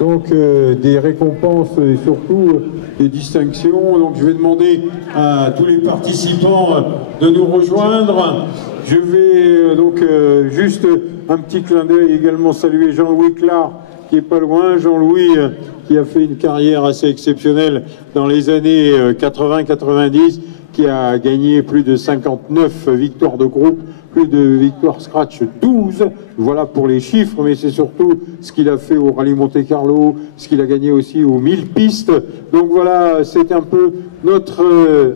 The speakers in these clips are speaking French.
donc des récompenses et surtout des distinctions. Donc je vais demander à tous les participants de nous rejoindre. Je vais donc juste un petit clin d'œil également saluer Jean-Louis Clar qui est pas loin. Jean-Louis qui a fait une carrière assez exceptionnelle dans les années 80-90, qui a gagné plus de 59 victoires de groupe, plus de victoires scratch 12, voilà pour les chiffres, mais c'est surtout ce qu'il a fait au Rallye Monte-Carlo, ce qu'il a gagné aussi aux 1000 pistes. Donc voilà, c'est un peu notre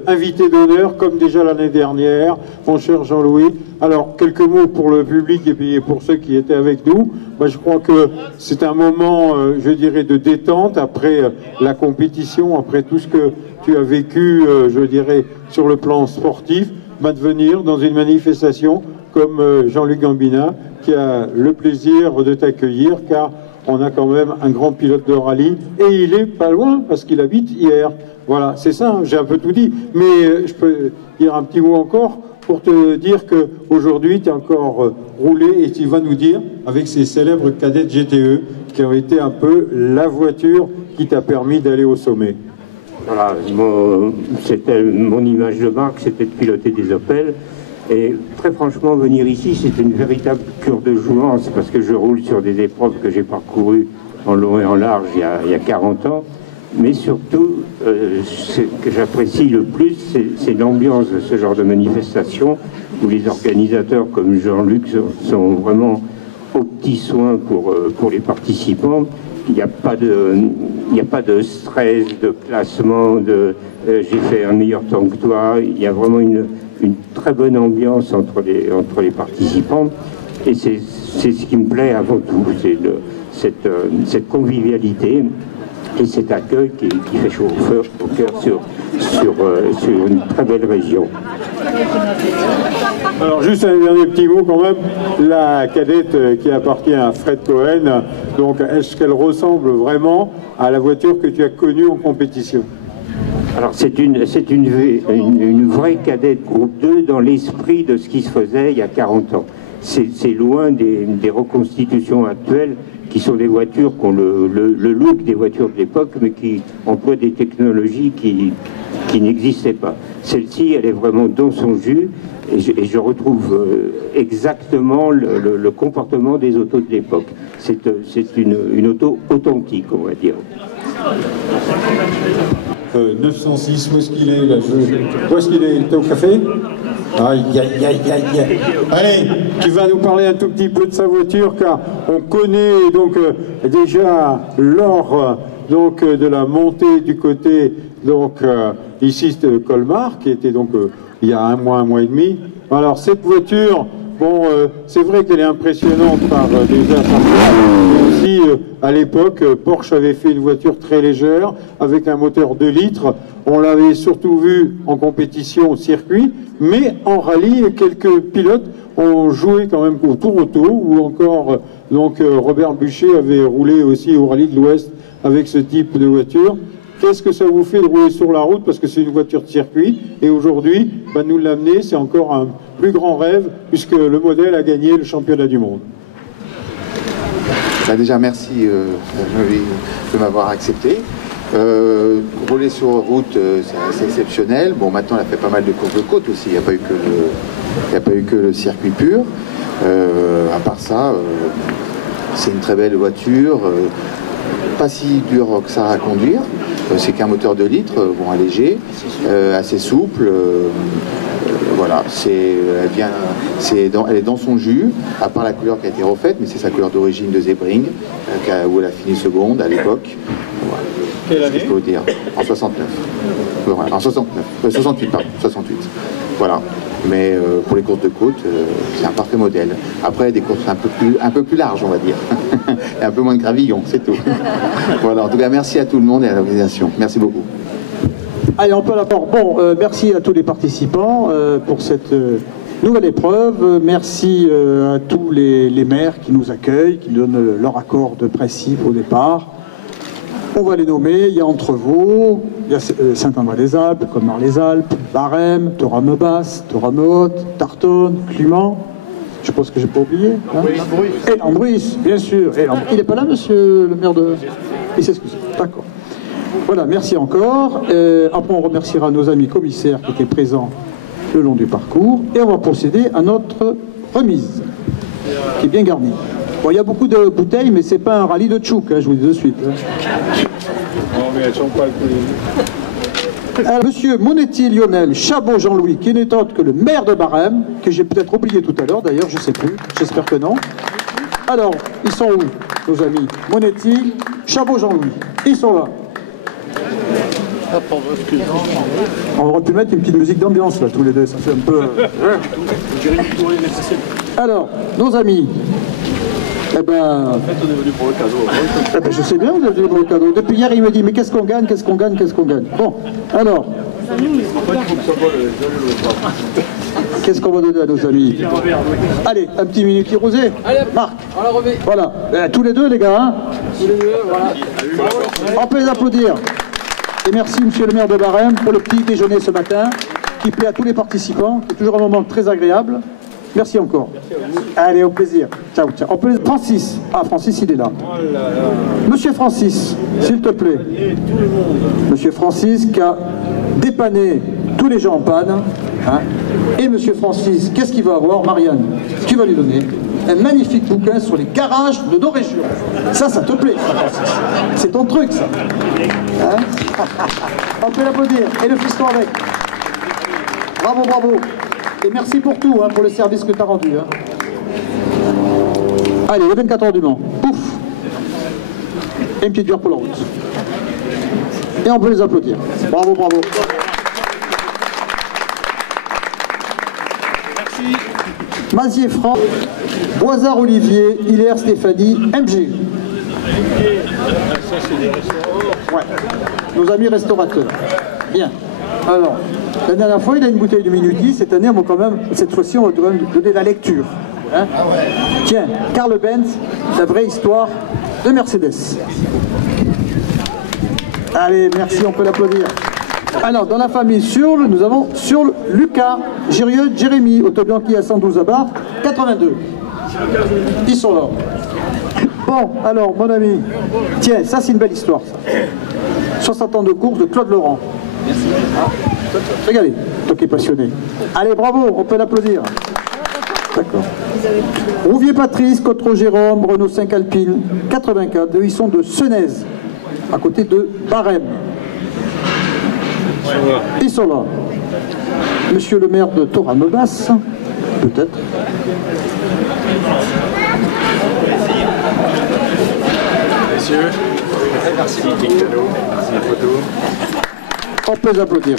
invité d'honneur, comme déjà l'année dernière, mon cher Jean-Louis. Alors, quelques mots pour le public et puis pour ceux qui étaient avec nous. Moi, je crois que c'est un moment, je dirais, de détente après la compétition, après tout ce que tu as vécu, je dirais, sur le plan sportif, de venir dans une manifestation comme Jean-Luc Gambina, qui a le plaisir de t'accueillir, car on a quand même un grand pilote de rallye, et il est pas loin, parce qu'il habite hier. Voilà, c'est ça, hein, j'ai un peu tout dit, mais je peux dire un petit mot encore pour te dire qu'aujourd'hui, tu es encore roulé, et tu vas nous dire, avec ces célèbres cadettes GTE, qui ont été un peu la voiture qui t'a permis d'aller au sommet. Voilà, c'était mon image de marque, c'était de piloter des Opel. Et très franchement, venir ici, c'est une véritable cure de jouance, parce que je roule sur des épreuves que j'ai parcourues en long et en large il y a 40 ans. Mais surtout, ce que j'apprécie le plus, c'est l'ambiance de ce genre de manifestation, où les organisateurs comme Jean-Luc sont vraiment aux petits soins pour les participants. Il n'y a pas de stress, de classement, j'ai fait un meilleur temps que toi. Il y a vraiment une très bonne ambiance entre les participants. Et c'est ce qui me plaît avant tout, c'est cette convivialité et cet accueil qui fait chaud au cœur sur une très belle région. Alors juste un dernier petit mot quand même, la cadette qui appartient à Fred Cohen, donc est-ce qu'elle ressemble vraiment à la voiture que tu as connue en compétition? Alors c'est une vraie cadette groupe 2 dans l'esprit de ce qui se faisait il y a 40 ans. C'est loin des reconstitutions actuelles qui sont des voitures qui ont le look des voitures de l'époque, mais qui emploient des technologies qui n'existaient pas. Celle-ci, elle est vraiment dans son jus, et je retrouve exactement le comportement des autos de l'époque. C'est une auto authentique, on va dire. 906, où est-ce qu'il est là? Où est-ce qu'il est? T'es au café? Aïe, aïe, aïe, aïe, aïe. Allez, tu vas nous parler un tout petit peu de sa voiture, car on connaît donc déjà lors donc de la montée du côté donc ici de Colmar, qui était donc il y a un mois et demi. Alors cette voiture, bon, c'est vrai qu'elle est impressionnante par déjà sa forme, mais aussi à l'époque, Porsche avait fait une voiture très légère avec un moteur 2 litres. On l'avait surtout vu en compétition au circuit, mais en rallye, quelques pilotes ont joué quand même au Tour Auto, ou encore donc Robert Bucher avait roulé aussi au Rallye de l'Ouest avec ce type de voiture. Qu'est-ce que ça vous fait de rouler sur la route? Parce que c'est une voiture de circuit, et aujourd'hui, nous l'amener, c'est encore un plus grand rêve, puisque le modèle a gagné le championnat du monde. Déjà, merci de m'avoir accepté. Rouler sur route, c'est assez exceptionnel. Bon, maintenant, elle a fait pas mal de courses de côte aussi. Il n'y a pas eu que le circuit pur. À part ça, c'est une très belle voiture. Pas si dur que ça à conduire. C'est qu'un moteur 2 litres, bon, allégé, assez souple. Voilà, elle est dans son jus, à part la couleur qui a été refaite, mais c'est sa couleur d'origine de Sebring, où elle a fini seconde à l'époque. Voilà. Quelle année? Je peux vous dire, en 69. Voilà, en 68, pardon, 68. Voilà. Mais pour les courses de côte, c'est un parfait modèle. Après, des courses un peu plus larges, on va dire. Et un peu moins de gravillon, c'est tout. Voilà, en tout cas, merci à tout le monde et à l'organisation. Merci beaucoup. Allez, on peut la porte. Bon, merci à tous les participants pour cette nouvelle épreuve. Merci à tous les maires qui nous accueillent, qui nous donnent leur accord de principe au départ. On va les nommer. Il y a Entrevaux, il y a Saint-André-les-Alpes, Colmar-les-Alpes, Barème, Thorame-Basse, Thorame-Haute, Tartonne, Clumont. Je pense que je n'ai pas oublié. Hein. Et Ambris, bien sûr. Il n'est pas là, monsieur le maire de... Il s'excuse. D'accord. Voilà, merci encore. Après, on remerciera nos amis commissaires qui étaient présents le long du parcours. Et on va procéder à notre remise, qui est bien garnie. Bon, il y a beaucoup de bouteilles, mais ce n'est pas un rallye de tchouk, hein, je vous dis de suite. Hein. Non, mais elles sont pas Alors, monsieur Monetti Lionel Chabot Jean-Louis, qui n'est autre que le maire de Barème, que j'ai peut-être oublié tout à l'heure, d'ailleurs, je ne sais plus, j'espère que non. Alors, ils sont où, nos amis? Monetti, Chabot Jean-Louis, ils sont là. On aurait pu mettre une petite musique d'ambiance, là, tous les deux, ça fait un peu... Alors, nos amis, eh ben, je sais bien, vous avez venu pour le cadeau. Depuis hier, il me dit, mais qu'est-ce qu'on gagne, qu'est-ce qu'on gagne, qu'est-ce qu'on gagne? Bon, alors, qu'est-ce qu'on va donner à nos amis? Allez, un petit minute rosé. Marc, on la remet. Voilà, tous les deux, les gars. Hein, tous les deux, voilà. On peut les applaudir. Et merci, monsieur le maire de Barème, pour le petit déjeuner ce matin, qui plaît à tous les participants. C'est toujours un moment très agréable. Merci encore. Allez, au plaisir. Ciao, ciao. On peut... Francis. Ah, Francis, il est là. Monsieur Francis, s'il te plaît. Monsieur Francis qui a dépanné tous les gens en panne. Hein. Et monsieur Francis, qu'est-ce qu'il va avoir? Marianne, tu vas lui donner un magnifique bouquin sur les garages de nos régions. Ça te plaît, ça, Francis. C'est ton truc, ça. Hein. On peut l'applaudir. Et le fiston avec. Bravo, bravo. Et merci pour tout, hein, pour le service que tu as rendu. Hein. Allez, les 24 heures du Mans. Pouf. Et une petite bière pour la route. Et on peut les applaudir. Bravo, bravo. Merci. Mazier Franck, Boisard Olivier, Hilaire Stéphanie, MG. Ouais. Nos amis restaurateurs. Bien. Alors, la dernière fois, il a une bouteille de Minuti. Cette année, on va quand même, cette fois-ci, on va quand même donner la lecture. Hein. Tiens, Karl Benz, la vraie histoire de Mercedes. Allez, merci, on peut l'applaudir. Alors, dans la famille Surle, nous avons Surle Lucas, Gérieux, Jérémy, Autobianchi à 112 à Bar, 82. Ils sont là. Bon, alors, mon ami, tiens, ça c'est une belle histoire, ça. 60 ans de course de Claude Laurent. Merci. Regardez, toi qui es passionné. Allez, bravo, on peut l'applaudir. D'accord. Rouvier Patrice, Cotreau Jérôme, Renault 5 Alpine, 84. Ils sont de Senez, à côté de Barème. Ils sont là. Monsieur le maire de Thorame-Basse, peut-être. Messieurs, merci pour le cadeau, merci la photo. On peut applaudir.